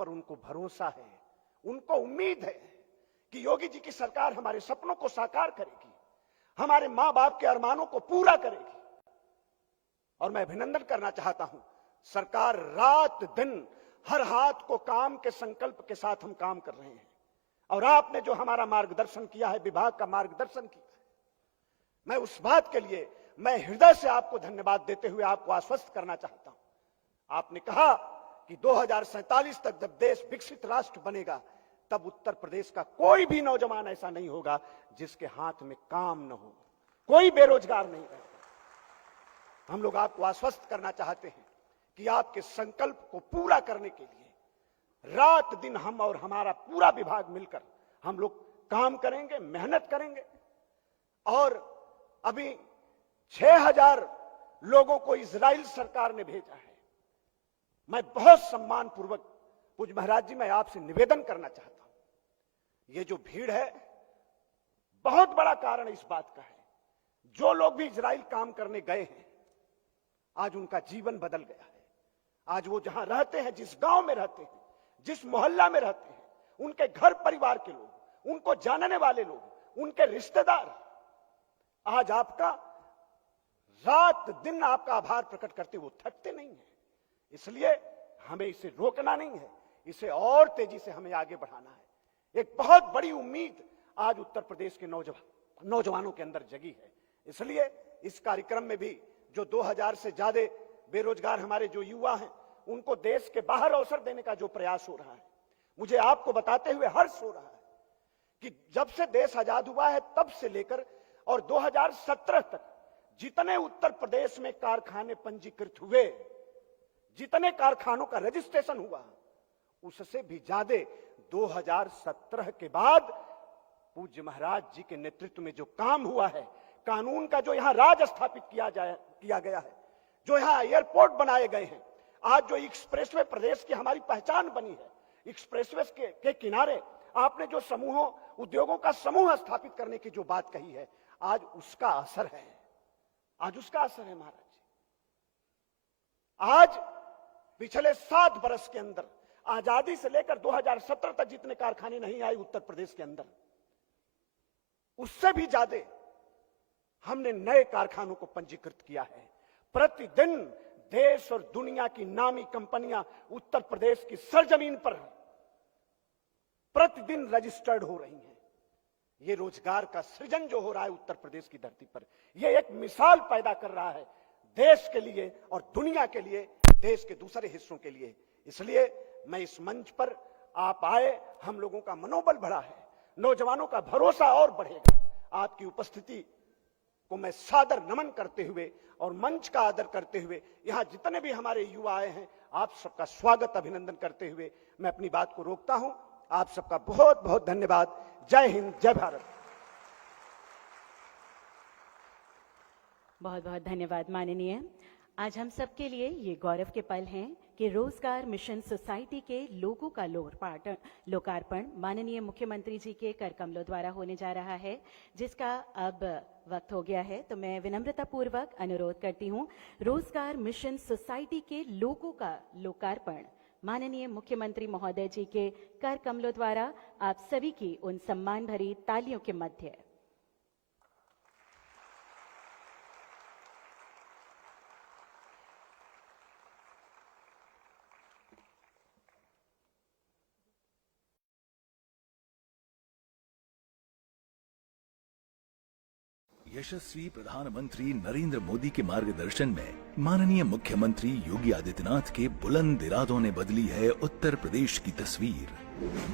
पर उनको भरोसा है, उनको उम्मीद है कि योगी जी की सरकार हमारे सपनों को साकार करेगी, हमारे मां बाप के अरमानों को पूरा करेगी। और मैं अभिनंदन करना चाहता हूं, सरकार रात दिन हर हाथ को काम के संकल्प के साथ हम काम कर रहे हैं। और आपने जो हमारा मार्गदर्शन किया है, विभाग का मार्गदर्शन किया है, मैं उस बात के लिए मैं हृदय से आपको धन्यवाद देते हुए आपको आश्वस्त करना चाहता हूं। आपने कहा कि 2047 तक जब देश विकसित राष्ट्र बनेगा, तब उत्तर प्रदेश का कोई भी नौजवान ऐसा नहीं होगा जिसके हाथ में काम न हो, कोई बेरोजगार नहीं रहेगा। हम लोग आपको आश्वस्त करना चाहते हैं कि आपके संकल्प को पूरा करने के लिए रात दिन हम और हमारा पूरा विभाग मिलकर हम लोग काम करेंगे, मेहनत करेंगे। और अभी 6000 लोगों को इजराइल सरकार ने भेजा है। मैं बहुत सम्मान पूर्वक पूज्य महाराज जी, मैं आपसे निवेदन करना चाहता हूं, ये जो भीड़ है बहुत बड़ा कारण इस बात का है, जो लोग भी इजराइल काम करने गए हैं आज उनका जीवन बदल गया है। आज वो जहां रहते हैं, जिस गांव में रहते हैं, जिस मोहल्ला में रहते हैं, उनके घर परिवार के लोग, उनको जानने वाले लोग, उनके रिश्तेदार आज आपका रात दिन आपका आभार प्रकट करते वो थकते नहीं है। इसलिए हमें इसे रोकना नहीं है, इसे और तेजी से हमें आगे बढ़ाना है। एक बहुत बड़ी उम्मीद आज उत्तर प्रदेश के नौजवानों के अंदर जगी है। इसलिए इस कार्यक्रम में भी जो 2000 से ज्यादा बेरोजगार हमारे जो युवा हैं, उनको देश के बाहर अवसर देने का जो प्रयास हो रहा है, मुझे आपको बताते हुए हर्ष हो रहा है कि जब से देश आजाद हुआ है तब से लेकर और 2017 तक जितने उत्तर प्रदेश में कारखाने पंजीकृत हुए, जितने कारखानों का रजिस्ट्रेशन हुआ, उससे भी ज्यादा 2017 के बाद पूज्य महाराज जी के नेतृत्व में जो काम हुआ है, कानून का जो यहां राज स्थापित किया गया है, जो यहां एयरपोर्ट बनाए गए हैं, आज जो एक्सप्रेसवे प्रदेश की हमारी पहचान बनी है, एक्सप्रेसवे के किनारे आपने जो समूहों, उद्योगों का समूह स्थापित करने की जो बात कही है, आज उसका असर है, आज उसका असर है महाराज जी। आज पिछले 7 वर्ष के अंदर आजादी से लेकर 2017 तक जितने कारखाने नहीं आए उत्तर प्रदेश के अंदर, उससे भी ज्यादा हमने नए कारखानों को पंजीकृत किया है। प्रतिदिन देश और दुनिया की नामी कंपनियां उत्तर प्रदेश की सरजमीन पर प्रतिदिन रजिस्टर्ड हो रही हैं। ये रोजगार का सृजन जो हो रहा है उत्तर प्रदेश की धरती पर, ये एक मिसाल पैदा कर रहा है देश के लिए और दुनिया के लिए, देश के दूसरे हिस्सों के लिए। इसलिए मैं इस मंच पर आप आए, हम लोगों का मनोबल बढ़ा है, नौजवानों का भरोसा और बढ़ेगा। आपकी उपस्थिति को मैं सादर नमन करते हुए और मंच का आदर करते हुए यहां जितने भी हमारे युवा आए हैं, आप सबका स्वागत अभिनंदन करते हुए मैं अपनी बात को रोकता हूं। आप सबका बहुत बहुत धन्यवाद। जय हिंद, जय भारत। बहुत बहुत धन्यवाद माननीय। आज हम सबके लिए ये गौरव के पल हैं कि रोजगार मिशन सोसाइटी के लोगों का लोकार्पण माननीय मुख्यमंत्री जी के कर कमलों द्वारा होने जा रहा है, जिसका अब वक्त हो गया है। तो मैं विनम्रता पूर्वक अनुरोध करती हूँ, रोजगार मिशन सोसाइटी के लोगों का लोकार्पण माननीय मुख्यमंत्री महोदय जी के कर कमलों द्वारा आप सभी की उन सम्मान भरी तालियों के मध्य। यशस्वी प्रधानमंत्री नरेंद्र मोदी के मार्गदर्शन में माननीय मुख्यमंत्री योगी आदित्यनाथ के बुलंद इरादों ने बदली है उत्तर प्रदेश की तस्वीर।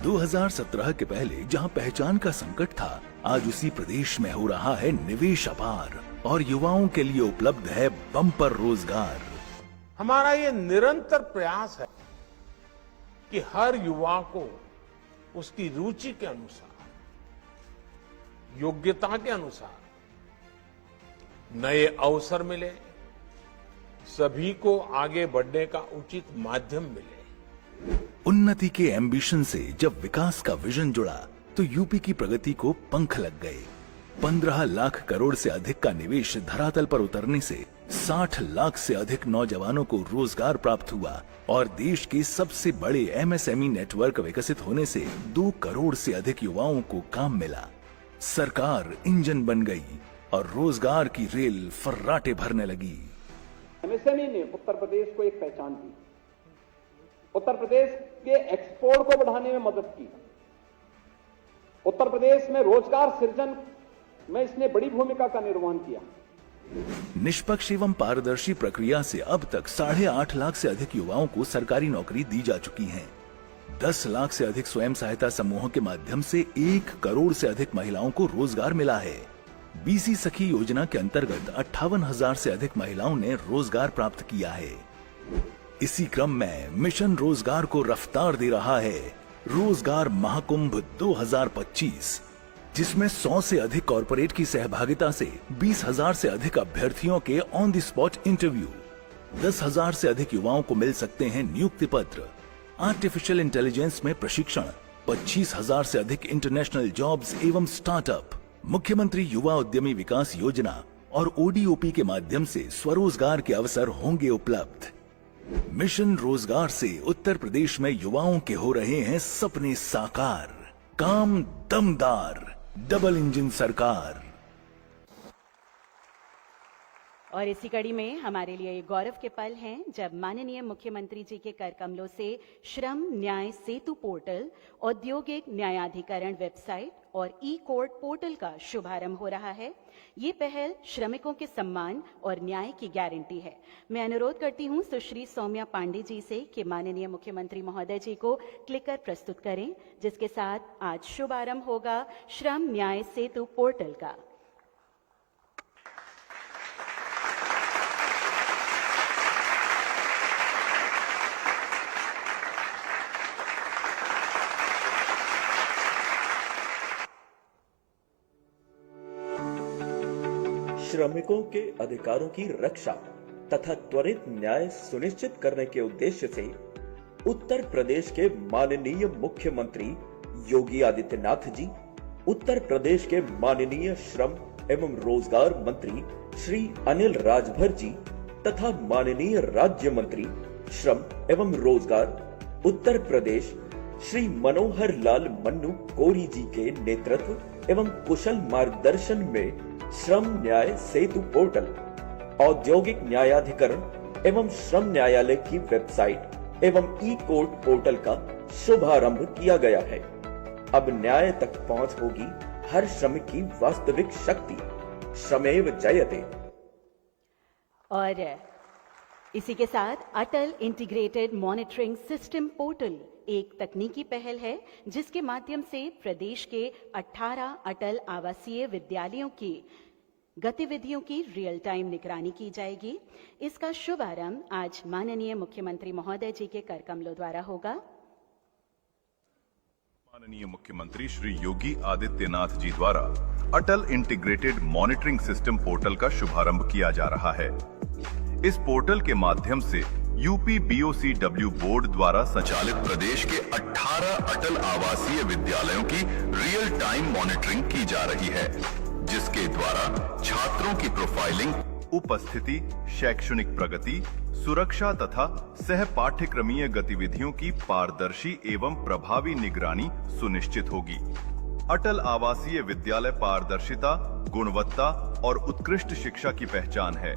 2017 के पहले जहां पहचान का संकट था, आज उसी प्रदेश में हो रहा है निवेश अपार और युवाओं के लिए उपलब्ध है बम्पर रोजगार। हमारा ये निरंतर प्रयास है कि हर युवा को उसकी रुचि के अनुसार, योग्यता के अनुसार नए अवसर मिले, सभी को आगे बढ़ने का उचित माध्यम मिले। उन्नति के एम्बिशन से जब विकास का विजन जुड़ा तो यूपी की प्रगति को पंख लग गए। 15 लाख करोड़ से अधिक का निवेश धरातल पर उतरने से 60 लाख से अधिक नौजवानों को रोजगार प्राप्त हुआ और देश के सबसे बड़े एमएसएमई नेटवर्क विकसित होने से 2 करोड़ से अधिक युवाओं को काम मिला। सरकार इंजन बन गई और रोजगार की रेल फर्राटे भरने लगी। एमएसएमई ने उत्तर प्रदेश को एक पहचान दी, उत्तर प्रदेश के एक्सपोर्ट को बढ़ाने में मदद की, उत्तर प्रदेश में रोजगार सृजन में इसने बड़ी भूमिका का निर्वहन किया। निष्पक्ष एवं पारदर्शी प्रक्रिया से अब तक 8.5 लाख से अधिक युवाओं को सरकारी नौकरी दी जा चुकी है। 10 लाख से अधिक स्वयं सहायता समूहों के माध्यम से 1 करोड़ से अधिक महिलाओं को रोजगार मिला है। बीसी सखी योजना के अंतर्गत 58,000 से अधिक महिलाओं ने रोजगार प्राप्त किया है। इसी क्रम में मिशन रोजगार को रफ्तार दे रहा है रोजगार महाकुंभ 2025, जिसमें 100 से अधिक कॉरपोरेट की सहभागिता से 20,000 से अधिक अभ्यर्थियों के ऑन द स्पॉट इंटरव्यू, 10,000 से अधिक युवाओं को मिल सकते हैं नियुक्ति पत्र, आर्टिफिशियल इंटेलिजेंस में प्रशिक्षण, 25,000 से अधिक इंटरनेशनल जॉब्स एवं स्टार्टअप, मुख्यमंत्री युवा उद्यमी विकास योजना और ओडीओपी के माध्यम से स्वरोजगार के अवसर होंगे उपलब्ध। मिशन रोजगार से उत्तर प्रदेश में युवाओं के हो रहे हैं सपने साकार। काम दमदार, डबल इंजन सरकार। और इसी कड़ी में हमारे लिए ये गौरव के पल हैं जब माननीय मुख्यमंत्री जी के कर कमलों से श्रम न्याय सेतु पोर्टल, औद्योगिक न्यायाधिकरण वेबसाइट और ई कोर्ट पोर्टल का शुभारंभ हो रहा है। ये पहल श्रमिकों के सम्मान और न्याय की गारंटी है। मैं अनुरोध करती हूं सुश्री सौम्या पांडे जी से कि माननीय मुख्यमंत्री महोदय जी को क्लिकर प्रस्तुत करें, जिसके साथ आज शुभारंभ होगा श्रम न्याय सेतु पोर्टल का। श्रमिकों के अधिकारों की रक्षा तथा त्वरित न्याय सुनिश्चित करने के उद्देश्य से उत्तर प्रदेश के माननीय मुख्यमंत्री योगी आदित्यनाथ जी, उत्तर प्रदेश के माननीय श्रम एवं रोजगार मंत्री श्री अनिल राजभर जी तथा माननीय राज्य मंत्री श्रम एवं रोजगार उत्तर प्रदेश श्री मनोहर लाल मन्नू कोरी जी के नेतृत्व एवं कुशल मार्गदर्शन में श्रम न्याय सेतु पोर्टल, औद्योगिक न्यायाधिकरण एवं श्रम न्यायालय की वेबसाइट एवं ई कोर्ट पोर्टल का शुभारंभ किया गया है। अब न्याय तक पहुंच होगी हर श्रमिक की वास्तविक शक्ति। श्रमेव जयते। और इसी के साथ अटल इंटीग्रेटेड मॉनिटरिंग सिस्टम पोर्टल एक तकनीकी पहल है जिसके माध्यम से प्रदेश के 18 अटल आवासीय विद्यालयों की गतिविधियों की रियल टाइम निगरानी की जाएगी। इसका शुभारंभ आज माननीय मुख्यमंत्री महोदय जी के कर कमलों द्वारा होगा। माननीय मुख्यमंत्री श्री योगी आदित्यनाथ जी द्वारा अटल इंटीग्रेटेड मॉनिटरिंग सिस्टम पोर्टल का शुभारंभ किया जा रहा है। इस पोर्टल के माध्यम से यूपी बीओसीडब्ल्यू बोर्ड द्वारा संचालित प्रदेश के 18 अटल आवासीय विद्यालयों की रियल टाइम मॉनिटरिंग की जा रही है, जिसके द्वारा छात्रों की प्रोफाइलिंग, उपस्थिति, शैक्षणिक प्रगति, सुरक्षा तथा सह पाठ्यक्रमीय गतिविधियों की पारदर्शी एवं प्रभावी निगरानी सुनिश्चित होगी। अटल आवासीय विद्यालय पारदर्शिता, गुणवत्ता और उत्कृष्ट शिक्षा की पहचान है।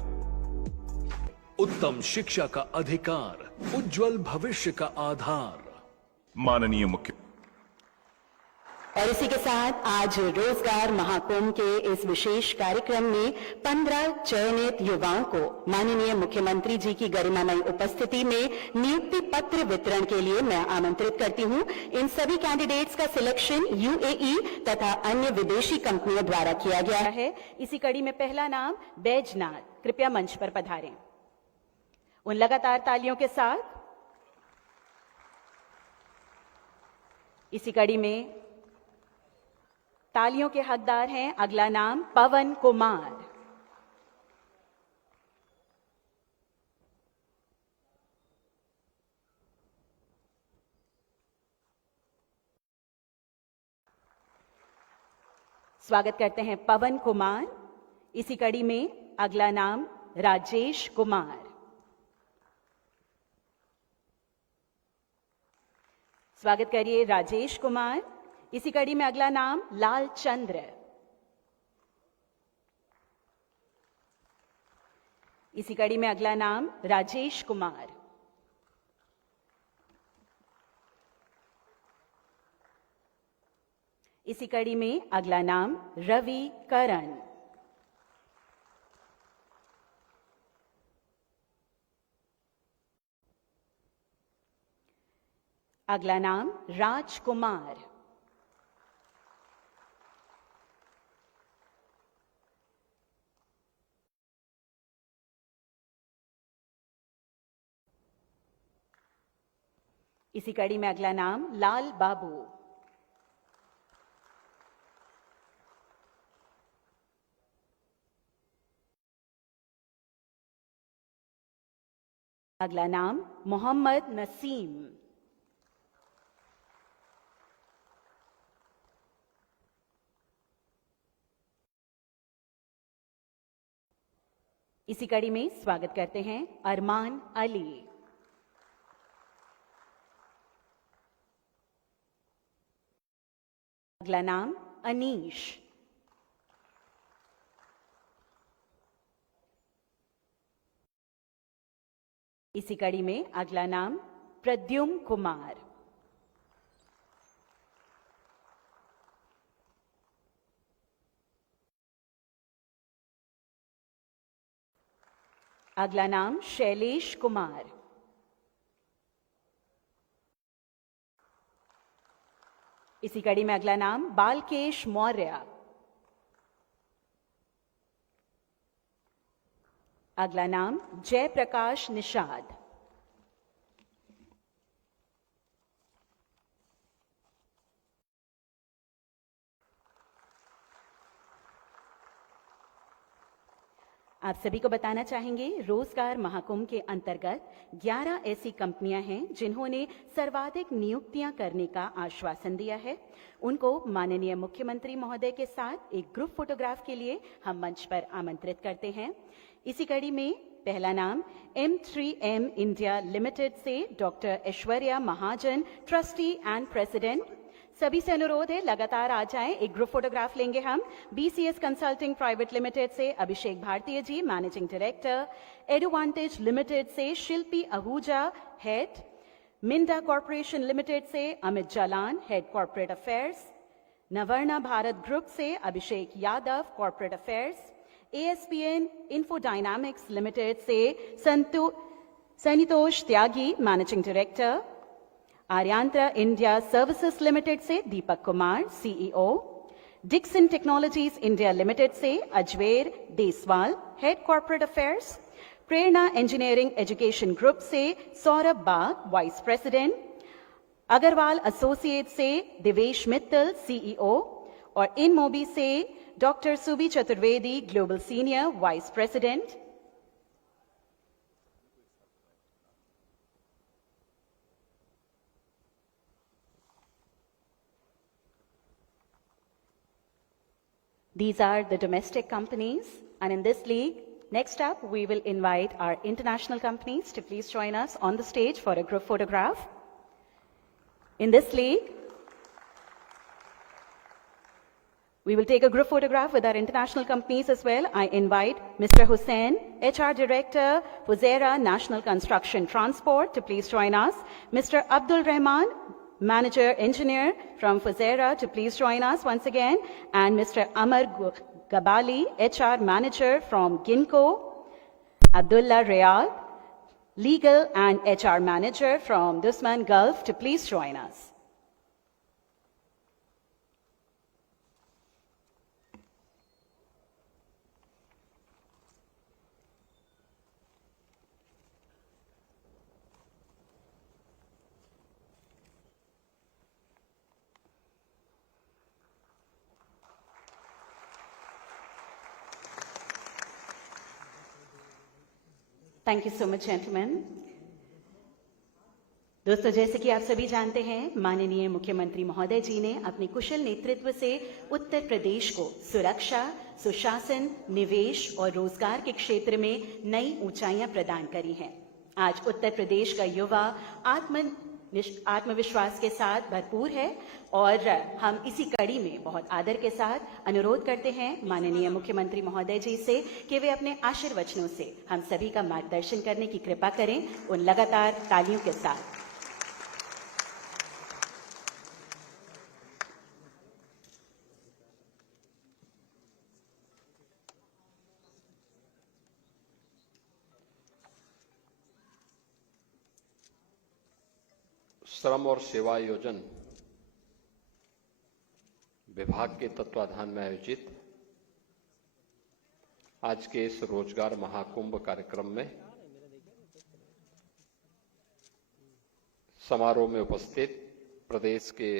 उत्तम शिक्षा का अधिकार, उज्जवल भविष्य का आधार। माननीय मुख्य और इसी के साथ आज रोजगार महाकुंभ के इस विशेष कार्यक्रम में 15 चयनित युवाओं को माननीय मुख्यमंत्री जी की गरिमामयी उपस्थिति में नियुक्ति पत्र वितरण के लिए मैं आमंत्रित करती हूं। इन सभी कैंडिडेट्स का सिलेक्शन यूएई तथा अन्य विदेशी कंपनियों द्वारा किया गया है। इसी कड़ी में पहला नाम बैजनाथ, कृपया मंच पर पधारें। उन लगातार तालियों के साथ इसी कड़ी में तालियों के हकदार हैं। अगला नाम पवन कुमार। स्वागत करते हैं पवन कुमार। इसी कड़ी में अगला नाम राजेश कुमार। स्वागत करिए राजेश कुमार। इसी कड़ी में अगला नाम लाल चंद्र। इसी कड़ी में अगला नाम राजेश कुमार। इसी कड़ी में अगला नाम रवि करण। अगला नाम राजकुमार। इसी कड़ी में अगला नाम लाल बाबू। अगला नाम मोहम्मद नसीम। इसी कड़ी में स्वागत करते हैं अरमान अली। अगला नाम अनीश। इसी कड़ी में अगला नाम प्रद्युम्न कुमार। अगला नाम शैलेश कुमार। इसी कड़ी में अगला नाम बालकेश मौर्य। अगला नाम जयप्रकाश निषाद। आप सभी को बताना चाहेंगे रोजगार महाकुंभ के अंतर्गत 11 ऐसी कंपनियां हैं जिन्होंने सर्वाधिक नियुक्तियां करने का आश्वासन दिया है। उनको माननीय मुख्यमंत्री महोदय के साथ एक ग्रुप फोटोग्राफ के लिए हम मंच पर आमंत्रित करते हैं। इसी कड़ी में पहला नाम M3M इंडिया लिमिटेड से doctor Aishwarya Mahajan, trustee and president. सभी से अनुरोध है लगातार आ जाएं, एक ग्रुप फोटोग्राफ लेंगे हम। BCS कंसल्टिंग प्राइवेट लिमिटेड से Abhishek Bharatiya ji, managing director. Advantage limited से Shilpi Ahuja, head. Minda corporation limited से Amit Jalan, head corporate affairs. Navarna Bharat group से Abhishek Yadav, corporate affairs. ASPN Infodynamics limited से Sanitosh Tyagi, managing director. Aryantra India services limited से Deepak Kumar, CEO। Dixon technologies India limited से Ajver Deswal, head corporate affairs. Prerna engineering education group से Saurabh Bag, vice president. Agarwal associate से Devesh Mittal, CEO। और इन मोबी से doctor सुबी Chaturvedi, global senior vice president. These are the domestic companies, and in this league, next up, we will invite our international companies to please join us on the stage for a group photograph. In this league, we will take a group photograph with our international companies as well. I invite Mr. Hussain, HR Director, Fujairah National Construction Transport, to please join us. Mr. Abdul Rahman, Manager Engineer from Fujairah, to please join us once again. And Mr. Amar Gabali, HR Manager from Ginko. Abdullah Rayal, Legal and HR Manager from Dusman Gulf, to please join us. Thank you so much, gentlemen. दोस्तों, जैसे कि आप सभी जानते हैं, माननीय मुख्यमंत्री महोदय जी ने अपने कुशल नेतृत्व से उत्तर प्रदेश को सुरक्षा, सुशासन, निवेश और रोजगार के क्षेत्र में नई ऊंचाइयां प्रदान करी हैं। आज उत्तर प्रदेश का युवा आत्मविश्वास के साथ भरपूर है और हम इसी कड़ी में बहुत आदर के साथ अनुरोध करते हैं माननीय मुख्यमंत्री महोदय जी से कि वे अपने आशीर्वचनों से हम सभी का मार्गदर्शन करने की कृपा करें, उन लगातार तालियों के साथ। श्रम और सेवा योजन विभाग के तत्वाधान में आयोजित आज के इस रोजगार महाकुंभ कार्यक्रम में समारोह में उपस्थित प्रदेश के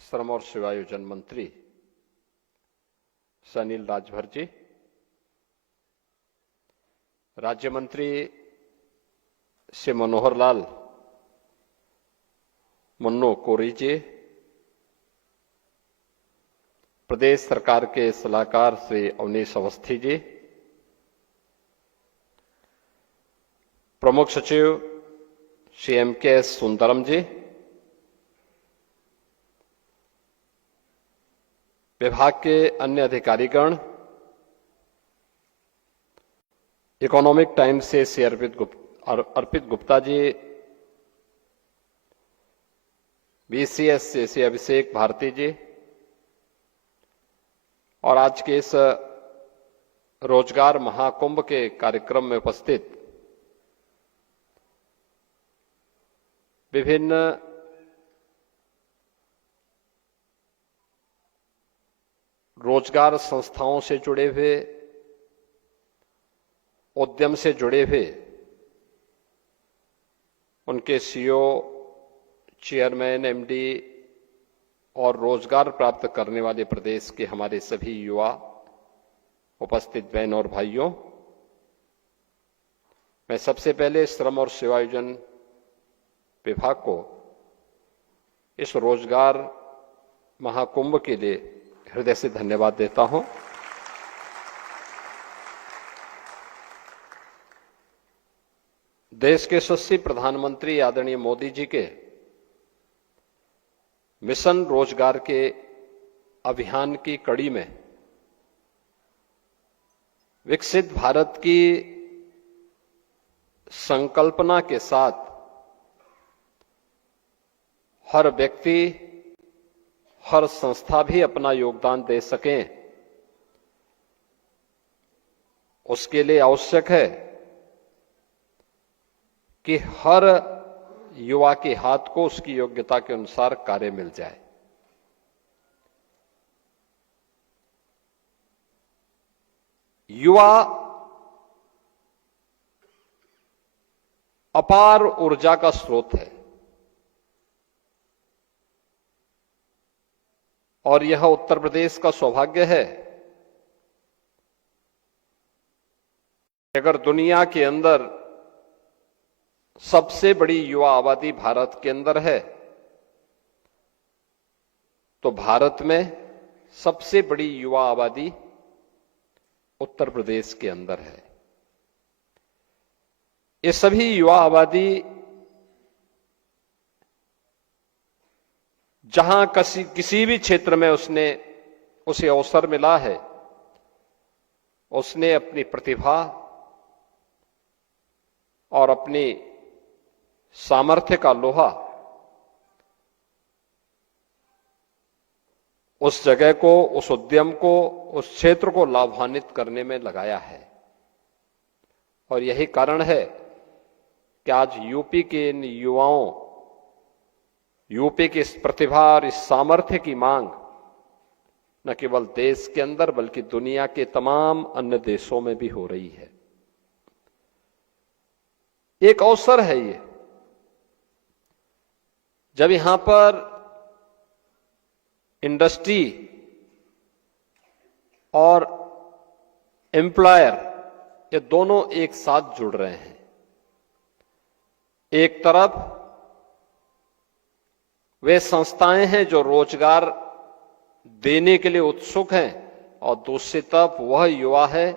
श्रम और सेवा योजन मंत्री अनिल राजभर जी, राज्य मंत्री श्री मनोहर लाल मुन्नो कोरी जी, प्रदेश सरकार के सलाहकार श्री अवनीश अवस्थी जी, प्रमुख सचिव श्री MK सुंदरम जी, विभाग के अन्य अधिकारीगण, इकोनॉमिक टाइम्स से श्री अर्पित गुप्ता जी, BCS से श्री अभिषेक भारती जी और आज के इस रोजगार महाकुंभ के कार्यक्रम में उपस्थित विभिन्न रोजगार संस्थाओं से जुड़े हुए, उद्यम से जुड़े हुए उनके CEO, चेयरमैन, MD और रोजगार प्राप्त करने वाले प्रदेश के हमारे सभी युवा, उपस्थित बहन और भाइयों, मैं सबसे पहले श्रम और सेवायोजन विभाग को इस रोजगार महाकुंभ के लिए हृदय से धन्यवाद देता हूं। देश के यशस्वी प्रधानमंत्री आदरणीय मोदी जी के मिशन रोजगार के अभियान की कड़ी में विकसित भारत की संकल्पना के साथ हर व्यक्ति, हर संस्था भी अपना योगदान दे सकें, उसके लिए आवश्यक है कि हर युवा के हाथ को उसकी योग्यता के अनुसार कार्य मिल जाए। युवा अपार ऊर्जा का स्रोत है और यह उत्तर प्रदेश का सौभाग्य है। अगर दुनिया के अंदर सबसे बड़ी युवा आबादी भारत के अंदर है, तो भारत में सबसे बड़ी युवा आबादी उत्तर प्रदेश के अंदर है। ये सभी युवा आबादी जहां किसी भी क्षेत्र में उसे अवसर मिला है, उसने अपनी प्रतिभा और अपनी सामर्थ्य का लोहा उस जगह को, उस उद्यम को, उस क्षेत्र को लाभान्वित करने में लगाया है। और यही कारण है कि आज यूपी के इन युवाओं, यूपी की इस प्रतिभा और इस सामर्थ्य की मांग न केवल देश के अंदर बल्कि दुनिया के तमाम अन्य देशों में भी हो रही है। एक अवसर है ये, जब यहां पर इंडस्ट्री और एम्प्लॉयर ये दोनों एक साथ जुड़ रहे हैं। एक तरफ वे संस्थाएं हैं जो रोजगार देने के लिए उत्सुक हैं, और दूसरी तरफ वह युवा है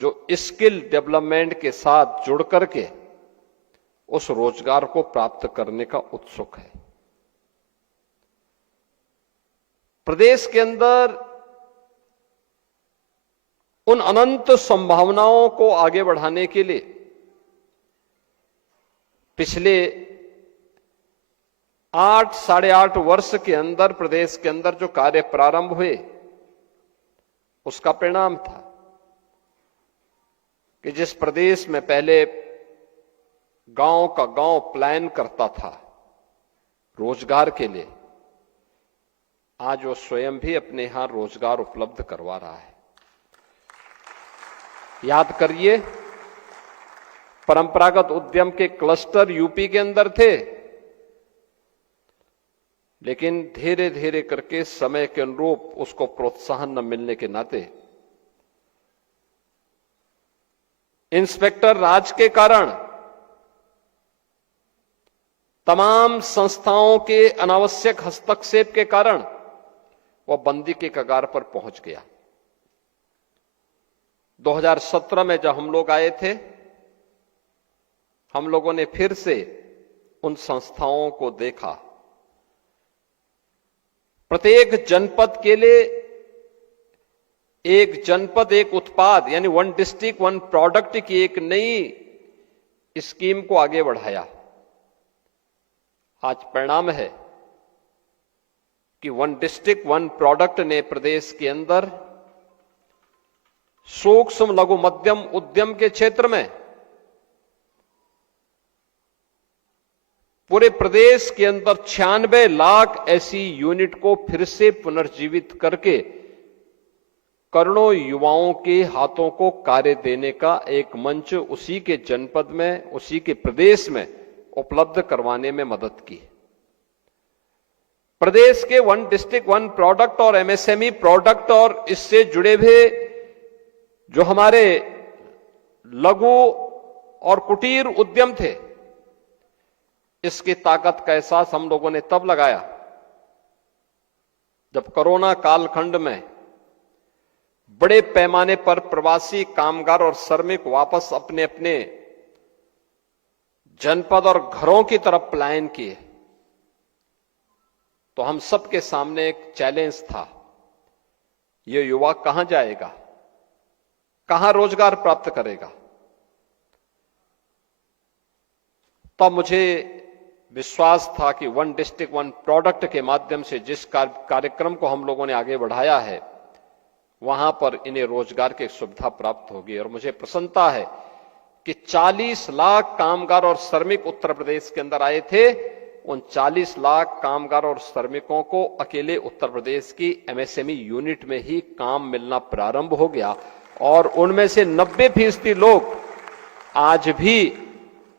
जो स्किल डेवलपमेंट के साथ जुड़ करके उस रोजगार को प्राप्त करने का उत्सुक है। प्रदेश के अंदर उन अनंत संभावनाओं को आगे बढ़ाने के लिए पिछले 8-8.5 वर्ष के अंदर प्रदेश के अंदर जो कार्य प्रारंभ हुए, उसका परिणाम था कि जिस प्रदेश में पहले गांव का गांव प्लान करता था रोजगार के लिए, आज वो स्वयं भी अपने यहां रोजगार उपलब्ध करवा रहा है। याद करिए, परंपरागत उद्यम के क्लस्टर यूपी के अंदर थे, लेकिन धीरे धीरे करके समय के अनुरूप उसको प्रोत्साहन न मिलने के नाते इंस्पेक्टर राज के कारण तमाम संस्थाओं के अनावश्यक हस्तक्षेप के कारण वह बंदी के कगार पर पहुंच गया। 2017 में जब हम लोग आए थे, हम लोगों ने फिर से उन संस्थाओं को देखा। प्रत्येक जनपद के लिए एक जनपद एक उत्पाद, यानी वन डिस्ट्रिक्ट वन प्रोडक्ट की एक नई स्कीम को आगे बढ़ाया। आज परिणाम है कि वन डिस्ट्रिक्ट वन प्रोडक्ट ने प्रदेश के अंदर सूक्ष्म लघु मध्यम उद्यम के क्षेत्र में पूरे प्रदेश के अंदर 96 लाख ऐसी यूनिट को फिर से पुनर्जीवित करके करोड़ों युवाओं के हाथों को कार्य देने का एक मंच उसी के जनपद में, उसी के प्रदेश में उपलब्ध करवाने में मदद की। प्रदेश के वन डिस्ट्रिक्ट वन प्रोडक्ट और एमएसएमई प्रोडक्ट और इससे जुड़े हुए जो हमारे लघु और कुटीर उद्यम थे, इसकी ताकत का एहसास हम लोगों ने तब लगाया जब कोरोना कालखंड में बड़े पैमाने पर प्रवासी कामगार और श्रमिक वापस अपने अपने जनपद और घरों की तरफ पलायन किए। तो हम सबके सामने एक चैलेंज था, ये युवा कहां जाएगा, कहां रोजगार प्राप्त करेगा। तब मुझे विश्वास था कि वन डिस्ट्रिक्ट वन प्रोडक्ट के माध्यम से जिस कार्यक्रम को हम लोगों ने आगे बढ़ाया है, वहां पर इन्हें रोजगार की सुविधा प्राप्त होगी। और मुझे प्रसन्नता है कि 40 लाख कामगार और श्रमिक उत्तर प्रदेश के अंदर आए थे। उन 40 लाख कामगार और श्रमिकों को अकेले उत्तर प्रदेश की एमएसएमई यूनिट में ही काम मिलना प्रारंभ हो गया, और उनमें से 90% लोग आज भी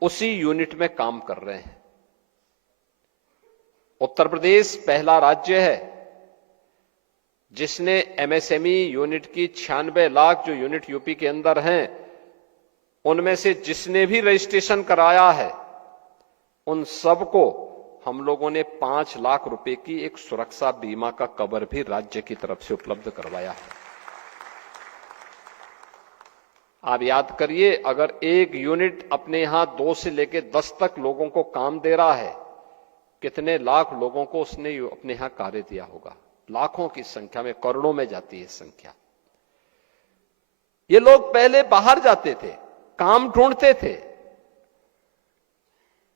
उसी यूनिट में काम कर रहे हैं। उत्तर प्रदेश पहला राज्य है जिसने एमएसएमई यूनिट की 96 लाख जो यूनिट यूपी के अंदर हैं, उनमें से जिसने भी रजिस्ट्रेशन कराया है, उन सबको हम लोगों ने 5 लाख रुपए की एक सुरक्षा बीमा का कवर भी राज्य की तरफ से उपलब्ध करवाया है। आप याद करिए, अगर एक यूनिट अपने यहां 2 से लेकर 10 तक लोगों को काम दे रहा है, कितने लाख लोगों को उसने अपने यहां कार्य दिया होगा। लाखों की संख्या में, करोड़ों में जाती है संख्या। ये लोग पहले बाहर जाते थे, काम ढूंढते थे,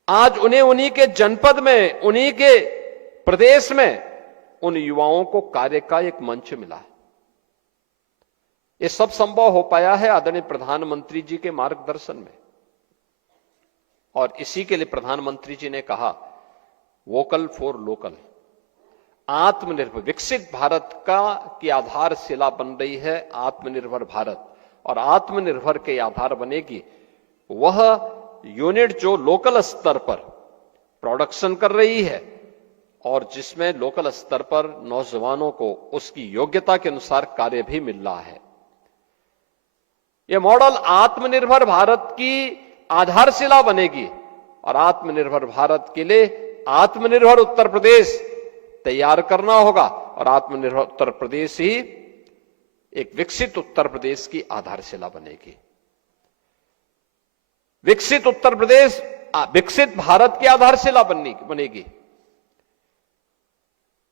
आज उन्हें उन्हीं के जनपद में, उन्हीं के प्रदेश में उन युवाओं को कार्य का एक मंच मिला है। ये सब संभव हो पाया है आदरणीय प्रधानमंत्री जी के मार्गदर्शन में, और इसी के लिए प्रधानमंत्री जी ने कहा वोकल फॉर लोकल। आत्मनिर्भर विकसित भारत का की आधारशिला बन रही है आत्मनिर्भर भारत, और आत्मनिर्भर के आधार बनेगी वह यूनिट जो लोकल स्तर पर प्रोडक्शन कर रही है, और जिसमें लोकल स्तर पर नौजवानों को उसकी योग्यता के अनुसार कार्य भी मिल रहा है। यह मॉडल आत्मनिर्भर भारत की आधारशिला बनेगी, और आत्मनिर्भर भारत के लिए आत्मनिर्भर उत्तर प्रदेश तैयार करना होगा और आत्मनिर्भर उत्तर प्रदेश ही एक विकसित उत्तर प्रदेश की आधारशिला बनेगी। विकसित उत्तर प्रदेश विकसित भारत की आधारशिला बनेगी।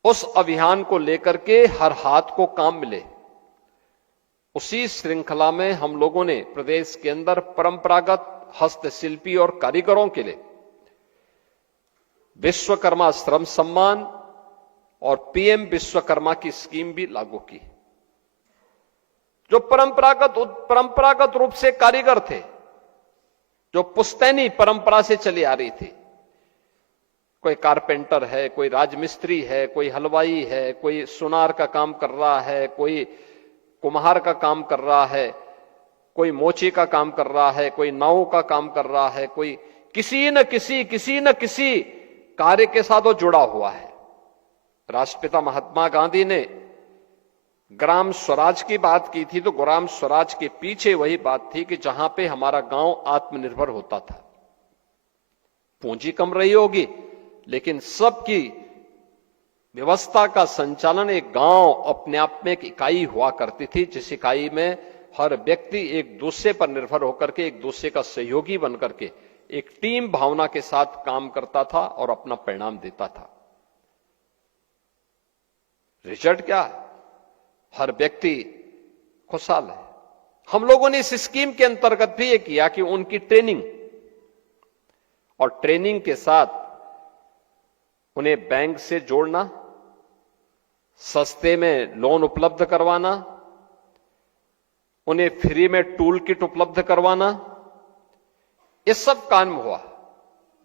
उस अभियान को लेकर के हर हाथ को काम मिले, उसी श्रृंखला में हम लोगों ने प्रदेश के अंदर परंपरागत हस्तशिल्पी और कारीगरों के लिए विश्वकर्मा श्रम सम्मान और पीएम विश्वकर्मा की स्कीम भी लागू की। जो परंपरागत रूप से कारीगर थे, जो पुश्तैनी परंपरा से चली आ रही थी, कोई कारपेंटर है, कोई राजमिस्त्री है, कोई हलवाई है, कोई सुनार का काम कर रहा है, कोई कुम्हार का काम कर रहा है, कोई मोची का काम कर रहा है, कोई नाव का काम कर रहा है, कोई किसी न किसी कार्य के साथ वो जुड़ा हुआ है। राष्ट्रपिता महात्मा गांधी ने ग्राम स्वराज की बात की थी, तो ग्राम स्वराज के पीछे वही बात थी कि जहां पे हमारा गांव आत्मनिर्भर होता था। पूंजी कम रही होगी, लेकिन सबकी व्यवस्था का संचालन एक गांव अपने आप में एक इकाई हुआ करती थी, जिस इकाई में हर व्यक्ति एक दूसरे पर निर्भर होकर के, एक दूसरे का सहयोगी बनकर के एक टीम भावना के साथ काम करता था और अपना परिणाम देता था। रिजल्ट क्या है? हर व्यक्ति खुशहाल है। हम लोगों ने इस स्कीम के अंतर्गत भी ये किया कि उनकी ट्रेनिंग और ट्रेनिंग के साथ उन्हें बैंक से जोड़ना, सस्ते में लोन उपलब्ध करवाना, उन्हें फ्री में टूल किट उपलब्ध करवाना, ये सब काम हुआ।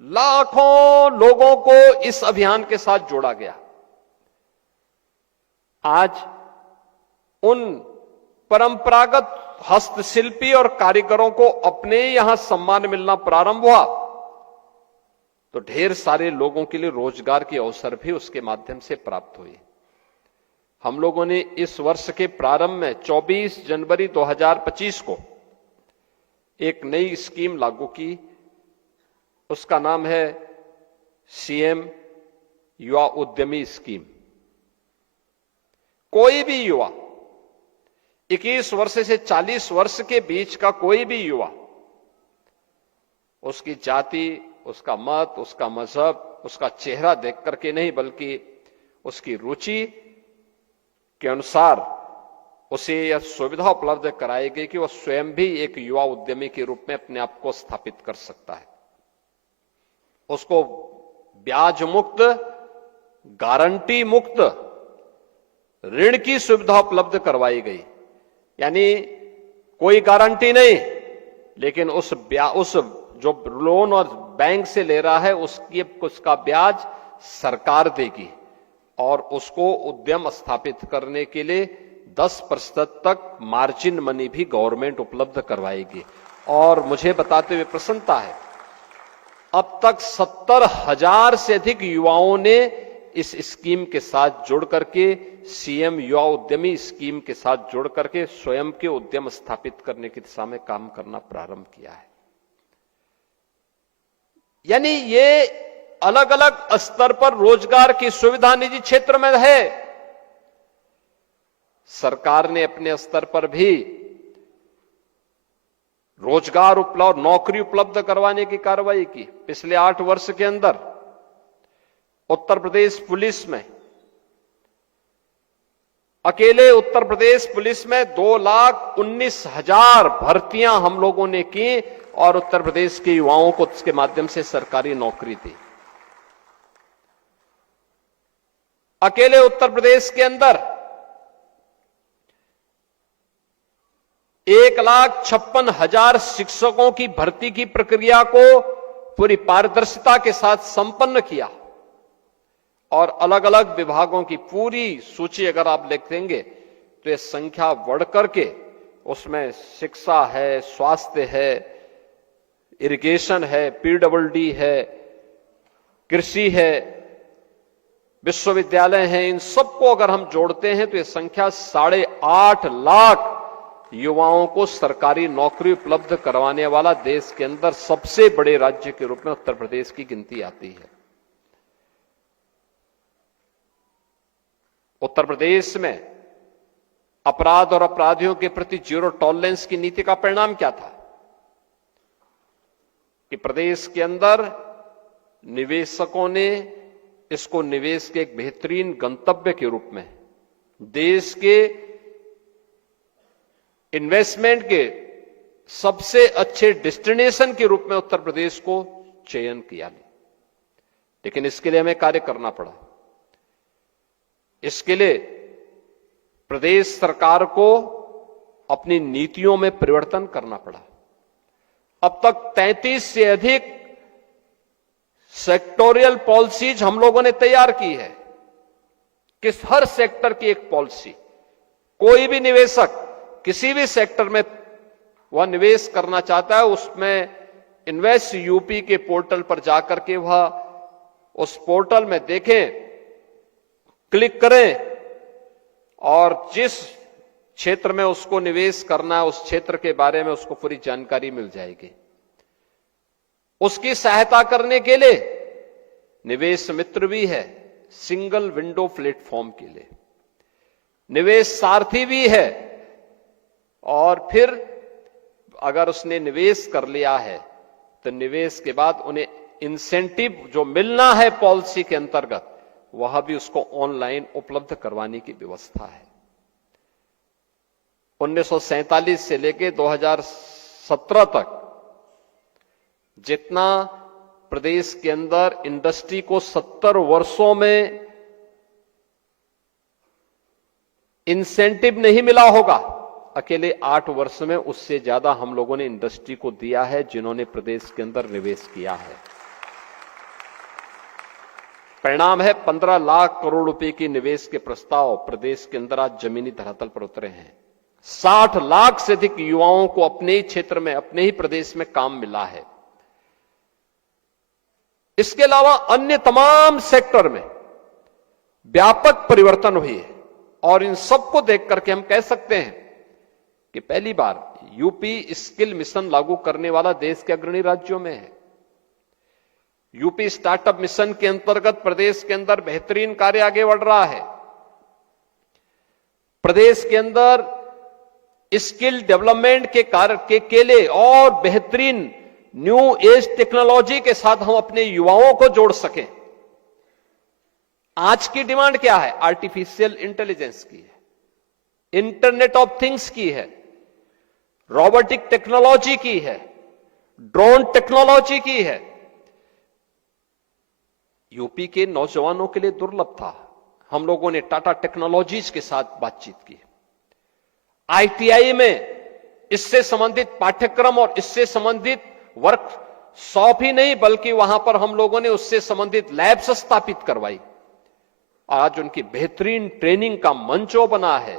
लाखों लोगों को इस अभियान के साथ जोड़ा गया। आज उन परंपरागत हस्तशिल्पी और कारीगरों को अपने यहां सम्मान मिलना प्रारंभ हुआ, तो ढेर सारे लोगों के लिए रोजगार के अवसर भी उसके माध्यम से प्राप्त हुए। हम लोगों ने इस वर्ष के प्रारंभ में 24 जनवरी 2025 को एक नई स्कीम लागू की। उसका नाम है सीएम युवा उद्यमी स्कीम। कोई भी युवा, 21 वर्ष से 40 वर्ष के बीच का कोई भी युवा, उसकी जाति, उसका मत, उसका मजहब, उसका चेहरा देख करके नहीं, बल्कि उसकी रुचि के अनुसार उसे यह सुविधा उपलब्ध कराई गई कि वह स्वयं भी एक युवा उद्यमी के रूप में अपने आप को स्थापित कर सकता है। उसको ब्याज मुक्त, गारंटी मुक्त ऋण की सुविधा उपलब्ध करवाई गई। यानी कोई गारंटी नहीं, लेकिन उस जो लोन और बैंक से ले रहा है उसका ब्याज सरकार देगी और उसको उद्यम स्थापित करने के लिए 10% तक मार्जिन मनी भी गवर्नमेंट उपलब्ध करवाएगी। और मुझे बताते हुए प्रसन्नता है, अब तक 70,000 से अधिक युवाओं ने इस स्कीम के साथ जुड़ करके, सीएम युवा उद्यमी स्कीम के साथ जुड़ करके स्वयं के उद्यम स्थापित करने की दिशा में काम करना प्रारंभ किया है। यानी ये अलग अलग स्तर पर रोजगार की सुविधा निजी क्षेत्र में है। सरकार ने अपने स्तर पर भी रोजगार उपलब्ध, नौकरी उपलब्ध करवाने की कार्रवाई की। पिछले 8 वर्ष के अंदर उत्तर प्रदेश पुलिस में, अकेले उत्तर प्रदेश पुलिस में 2,19,000 भर्तियां हम लोगों ने की और उत्तर प्रदेश के युवाओं को इसके माध्यम से सरकारी नौकरी दी। अकेले उत्तर प्रदेश के अंदर 1,56,000 शिक्षकों की भर्ती की प्रक्रिया को पूरी पारदर्शिता के साथ संपन्न किया और अलग अलग विभागों की पूरी सूची अगर आप लिखेंगे तो ये संख्या बढ़ करके उसमें शिक्षा है, स्वास्थ्य है, इरिगेशन है, पीडब्ल्यूडी है, कृषि है, विश्वविद्यालय हैं, इन सबको अगर हम जोड़ते हैं तो ये संख्या 8.5 लाख युवाओं को सरकारी नौकरी उपलब्ध करवाने वाला देश के अंदर सबसे बड़े राज्य के रूप में उत्तर प्रदेश की गिनती आती है। उत्तर प्रदेश में अपराध और अपराधियों के प्रति जीरो टॉलरेंस की नीति का परिणाम क्या था कि प्रदेश के अंदर निवेशकों ने इसको निवेश के एक बेहतरीन गंतव्य के रूप में, देश के इन्वेस्टमेंट के सबसे अच्छे डेस्टिनेशन के रूप में उत्तर प्रदेश को चयन किया। लेकिन इसके लिए हमें कार्य करना पड़ा। इसके लिए प्रदेश सरकार को अपनी नीतियों में परिवर्तन करना पड़ा। अब तक 33 से अधिक सेक्टोरियल पॉलिसीज हम लोगों ने तैयार की है कि हर सेक्टर की एक पॉलिसी, कोई भी निवेशक किसी भी सेक्टर में वह निवेश करना चाहता है, उसमें इन्वेस्ट यूपी के पोर्टल पर जाकर के वह उस पोर्टल में देखें, क्लिक करें और जिस क्षेत्र में उसको निवेश करना है उस क्षेत्र के बारे में उसको पूरी जानकारी मिल जाएगी। उसकी सहायता करने के लिए निवेश मित्र भी है, सिंगल विंडो प्लेटफॉर्म के लिए निवेश सारथी भी है, और फिर अगर उसने निवेश कर लिया है तो निवेश के बाद उन्हें इंसेंटिव जो मिलना है पॉलिसी के अंतर्गत वह भी उसको ऑनलाइन उपलब्ध करवाने की व्यवस्था है। 1947 से लेकर 2017 तक जितना प्रदेश के अंदर इंडस्ट्री को 70 वर्षों में इंसेंटिव नहीं मिला होगा, अकेले 8 वर्ष में उससे ज्यादा हम लोगों ने इंडस्ट्री को दिया है जिन्होंने प्रदेश के अंदर निवेश किया है। परिणाम है 15 लाख करोड़ रुपए की निवेश के प्रस्ताव प्रदेश के अंदर आज जमीनी धरातल पर उतरे हैं। 60 लाख से अधिक युवाओं को अपने ही क्षेत्र में, अपने ही प्रदेश में काम मिला है। इसके अलावा अन्य तमाम सेक्टर में व्यापक परिवर्तन हुई है और इन सबको देख करके हम कह सकते हैं कि पहली बार यूपी स्किल मिशन लागू करने वाला देश के अग्रणी राज्यों में है। यूपी स्टार्टअप मिशन के अंतर्गत प्रदेश के अंदर बेहतरीन कार्य आगे बढ़ रहा है। प्रदेश के अंदर स्किल डेवलपमेंट के कार्य के लिए और बेहतरीन न्यू एज टेक्नोलॉजी के साथ हम अपने युवाओं को जोड़ सकें। आज की डिमांड क्या है? आर्टिफिशियल इंटेलिजेंस की है, इंटरनेट ऑफ थिंग्स की है, रोबोटिक टेक्नोलॉजी की है, ड्रोन टेक्नोलॉजी की है। यूपी के नौजवानों के लिए दुर्लभ था। हम लोगों ने टाटा टेक्नोलॉजीज के साथ बातचीत की। आईटीआई में इससे संबंधित पाठ्यक्रम और इससे संबंधित वर्कशॉप ही नहीं बल्कि वहां पर हम लोगों ने उससे संबंधित लैब्स स्थापित करवाई। आज उनकी बेहतरीन ट्रेनिंग का मंचो बना है।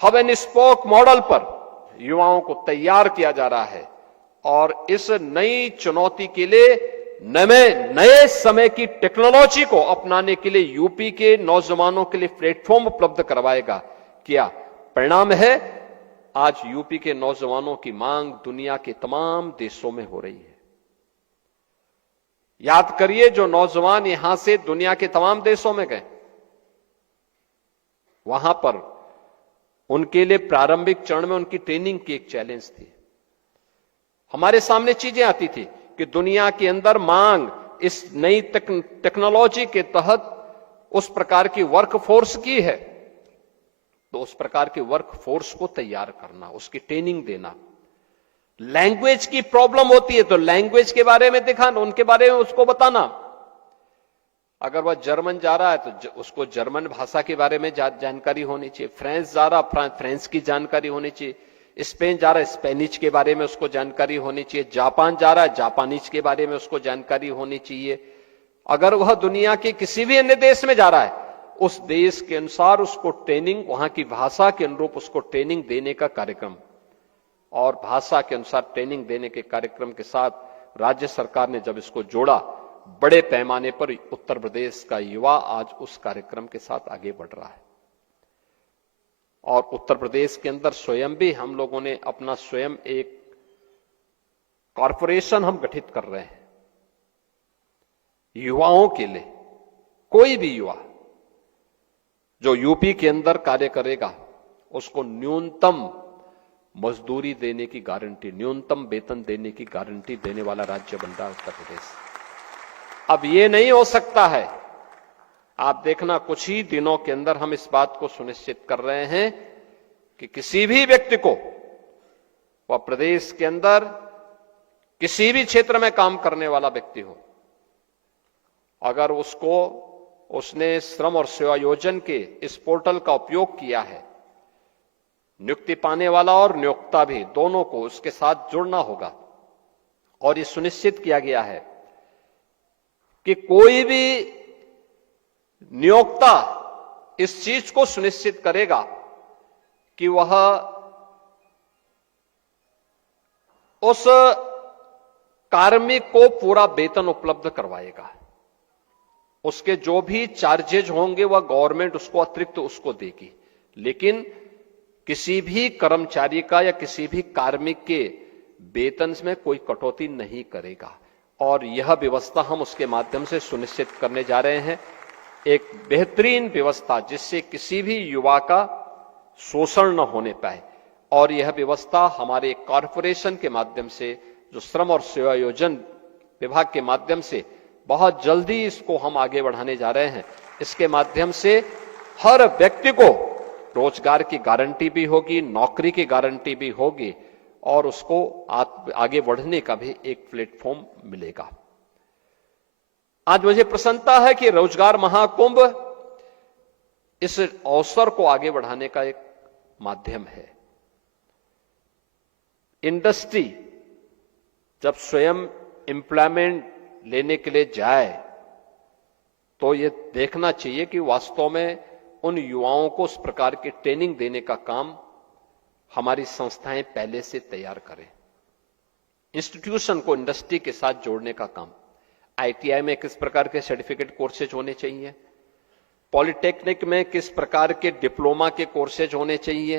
हब एंड स्पोक मॉडल पर युवाओं को तैयार किया जा रहा है और इस नई चुनौती के लिए नए समय की टेक्नोलॉजी को अपनाने के लिए यूपी के नौजवानों के लिए प्लेटफॉर्म उपलब्ध करवाएगा। क्या परिणाम है? आज यूपी के नौजवानों की मांग दुनिया के तमाम देशों में हो रही है। याद करिए, जो नौजवान यहां से दुनिया के तमाम देशों में गए, वहां पर उनके लिए प्रारंभिक चरण में उनकी ट्रेनिंग की एक चैलेंज थी। हमारे सामने चीजें आती थी कि दुनिया के अंदर मांग इस नई टेक्नोलॉजी के तहत उस प्रकार की वर्कफोर्स की है, तो उस प्रकार के वर्कफोर्स को तैयार करना, उसकी ट्रेनिंग देना। लैंग्वेज की प्रॉब्लम होती है तो लैंग्वेज के बारे में दिखाना, उनके बारे में उसको बताना। अगर वह जर्मन जा रहा है तो उसको जर्मन भाषा के बारे में जानकारी होनी चाहिए। फ्रेंच जा रहा, फ्रेंच की जानकारी होनी चाहिए। स्पेन जा रहा है, स्पेनिश के बारे में उसको जानकारी होनी चाहिए। जापान जा रहा है, जापानीज के बारे में उसको जानकारी होनी चाहिए। अगर वह दुनिया के किसी भी अन्य देश में जा रहा है, उस देश के अनुसार उसको ट्रेनिंग, वहां की भाषा के अनुरूप उसको ट्रेनिंग देने का कार्यक्रम, और भाषा के अनुसार ट्रेनिंग देने के कार्यक्रम के साथ राज्य सरकार ने जब इसको जोड़ा, बड़े पैमाने पर उत्तर प्रदेश का युवा आज उस कार्यक्रम के साथ आगे बढ़ रहा है। और उत्तर प्रदेश के अंदर स्वयं भी हम लोगों ने अपना स्वयं एक कॉरपोरेशन हम गठित कर रहे हैं। युवाओं के लिए, कोई भी युवा जो यूपी के अंदर कार्य करेगा उसको न्यूनतम मजदूरी देने की गारंटी, न्यूनतम वेतन देने की गारंटी देने वाला राज्य बन रहा है उत्तर प्रदेश। अब ये नहीं हो सकता है, आप देखना कुछ ही दिनों के अंदर हम इस बात को सुनिश्चित कर रहे हैं कि किसी भी व्यक्ति को, वह प्रदेश के अंदर किसी भी क्षेत्र में काम करने वाला व्यक्ति हो, अगर उसने श्रम और सेवा योजन के इस पोर्टल का उपयोग किया है, नियुक्ति पाने वाला और नियोक्ता भी दोनों को उसके साथ जुड़ना होगा। और ये सुनिश्चित किया गया है कि कोई भी नियोक्ता इस चीज को सुनिश्चित करेगा कि वह उस कार्मिक को पूरा वेतन उपलब्ध करवाएगा। उसके जो भी चार्जेज होंगे वह गवर्नमेंट उसको अतिरिक्त उसको देगी, लेकिन किसी भी कर्मचारी का या किसी भी कार्मिक के वेतन में कोई कटौती नहीं करेगा। और यह व्यवस्था हम उसके माध्यम से सुनिश्चित करने जा रहे हैं, एक बेहतरीन व्यवस्था जिससे किसी भी युवा का शोषण न होने पाए। और यह व्यवस्था हमारे कॉर्पोरेशन के माध्यम से, जो श्रम और सेवा योजन विभाग के माध्यम से बहुत जल्दी इसको हम आगे बढ़ाने जा रहे हैं। इसके माध्यम से हर व्यक्ति को रोजगार की गारंटी भी होगी, नौकरी की गारंटी भी होगी और उसको आगे बढ़ने का भी एक प्लेटफॉर्म मिलेगा। आज मुझे प्रसन्नता है कि रोजगार महाकुंभ इस अवसर को आगे बढ़ाने का एक माध्यम है। इंडस्ट्री जब स्वयं एम्प्लॉयमेंट लेने के लिए जाए तो ये देखना चाहिए कि वास्तव में उन युवाओं को उस प्रकार की ट्रेनिंग देने का काम हमारी संस्थाएं पहले से तैयार करें। इंस्टीट्यूशन को इंडस्ट्री के साथ जोड़ने का काम, आईटीआई में किस प्रकार के सर्टिफिकेट कोर्सेज होने चाहिए, पॉलिटेक्निक में किस प्रकार के डिप्लोमा के कोर्सेज होने चाहिए,